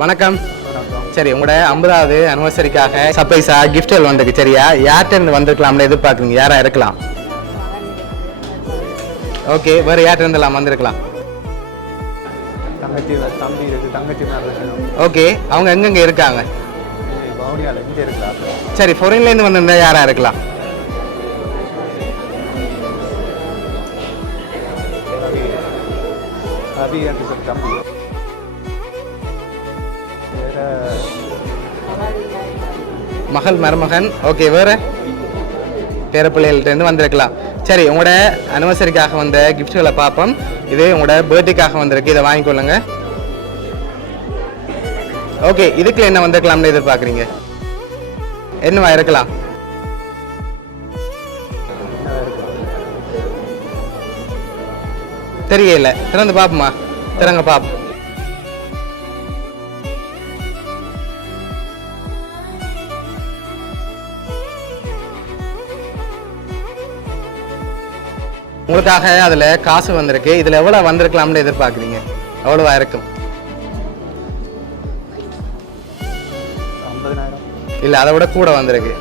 வணக்கம். சரி, உங்களோட 50வது அனிவர்சரிக்காக சர்ப்ரைஸா கிஃப்ட்கள் வந்திருக்கு. சரியா, யார்கிட்ட இருந்து வந்திருக்கலாம்னு எதிர்பார்க்குறீங்க? யாரா இருக்கலாம்? ஓகே, வேற யார்கிட்ட இருந்தெல்லாம் வந்திருக்கலாம்? ஓகே, அவங்க எங்கெங்க இருக்காங்க? சரி, ஃபாரின்ல இருந்து வந்திருந்தா யாரா இருக்கலாம்? மகள், மருமகன். ஓகே, வேற பேரப்பிள்ளைகள்ட்ட வந்திருக்கலாம். சரி, உங்களோட அனிவர்சரிக்காக வந்த கிஃப்ட்களை பார்ப்போம். இது உங்களோட பர்த்டேக்காக வந்திருக்கு, இதை வாங்கிக்கொள்ளுங்க. ஓகே, இதுக்குள்ள என்ன வந்திருக்கலாம்னு எதிர்பார்க்குறீங்க? என்னவா இருக்கலாம்? தெரியல, திறந்து பார்ப்போமா? திறங்க பார்ப்போம். உங்களுக்காக அதில் காசு வந்திருக்கு. இதில் எவ்வளோ வந்திருக்கலாம்னு எதிர்பார்க்குறீங்க? எவ்வளோவா இருக்கும்? இல்லை, அதை விட கூட வந்திருக்கு.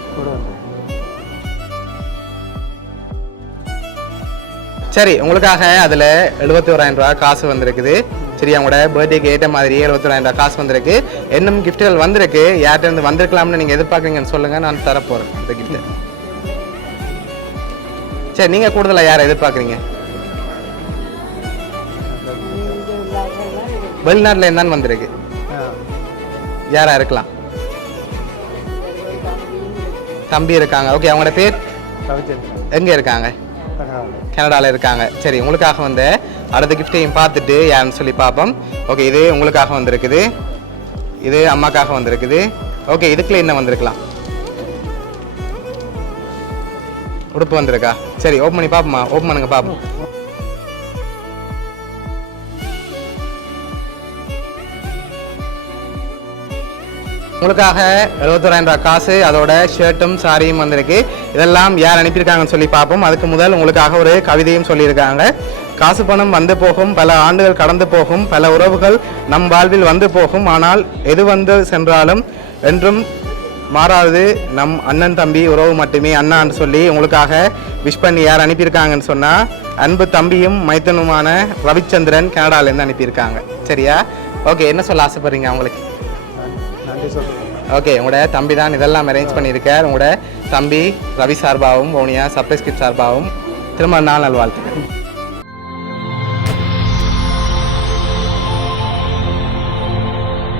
சரி, உங்களுக்காக அதில் 71,000 ரூபா காசு வந்திருக்குது. சரி, அவங்களோட பர்த்டேக்கு ஏற்ற மாதிரி 71,000 ரூபா காசு வந்திருக்கு. இன்னும் கிஃப்ட்டுகள் வந்திருக்கு. யார்கிட்ட இருந்து வந்திருக்கலாம்னு நீங்கள் எதிர்பார்க்குறீங்கன்னு சொல்லுங்கள், நான் தரப்போகிறேன் இந்த கிஃப்ட்டு. சரி, நீங்கள் கூடுதலாக யாரை எதிர்பார்க்குறீங்க? வெளிநாட்டில் இருந்தாலும் வந்திருக்கு. யாரா இருக்கலாம்? தம்பி இருக்காங்க. ஓகே, அவங்களோட பேர்? எங்கே இருக்காங்க? கனடாவில் இருக்காங்க. சரி, உங்களுக்காக வந்து அடுத்த கிஃப்டையும் பார்த்துட்டு யாருன்னு சொல்லி பார்ப்போம். ஓகே, இது உங்களுக்காக வந்திருக்குது. இது அம்மாக்காக வந்திருக்குது. ஓகே, இதுக்குள்ள என்ன வந்திருக்கலாம்? உடுப்பு வந்திருக்கா? சரி, ஓப்பன் பண்ணி பார்ப்போமா? ஓப்பன் பண்ணுங்க பார்ப்போம். உங்களுக்காக 71,000 ரூபா காசு, அதோட ஷர்ட்டும் சாரியும் வந்திருக்கு. இதெல்லாம் யார் அனுப்பியிருக்காங்கன்னு சொல்லி பார்ப்போம். அதுக்கு முதல் உங்களுக்காக ஒரு கவிதையும் சொல்லியிருக்காங்க. காசு பணம் வந்து போகும், பல ஆண்டுகள் கடந்து போகும், பல உறவுகள் நம் வாழ்வில் வந்து போகும், ஆனால் எது வந்து சென்றாலும் என்றும் மாறாது நம் அண்ணன் தம்பி உறவு மட்டுமே. அண்ணான்னு சொல்லி உங்களுக்காக விஷ் பண்ணி யார் அனுப்பியிருக்காங்கன்னு சொன்னால் அன்பு தம்பியும் மைத்தனுமான ரவிச்சந்திரன் கனடாலேருந்து அனுப்பியிருக்காங்க. சரியா? ஓகே, என்ன சொல்ல ஆசைப்படுறீங்க அவங்களுக்கு? ஓகே, உங்களோட தம்பி தான் இதெல்லாம் அரேஞ்ச் பண்ணியிருக்கார். உங்களோட தம்பி ரவி சார்பாகவும் வவுனியா சர்ப்ரைஸ் கிஃப்ட் சார்பாகவும் திரும்ப நாள் நல்வாழ்த்துக்கள்.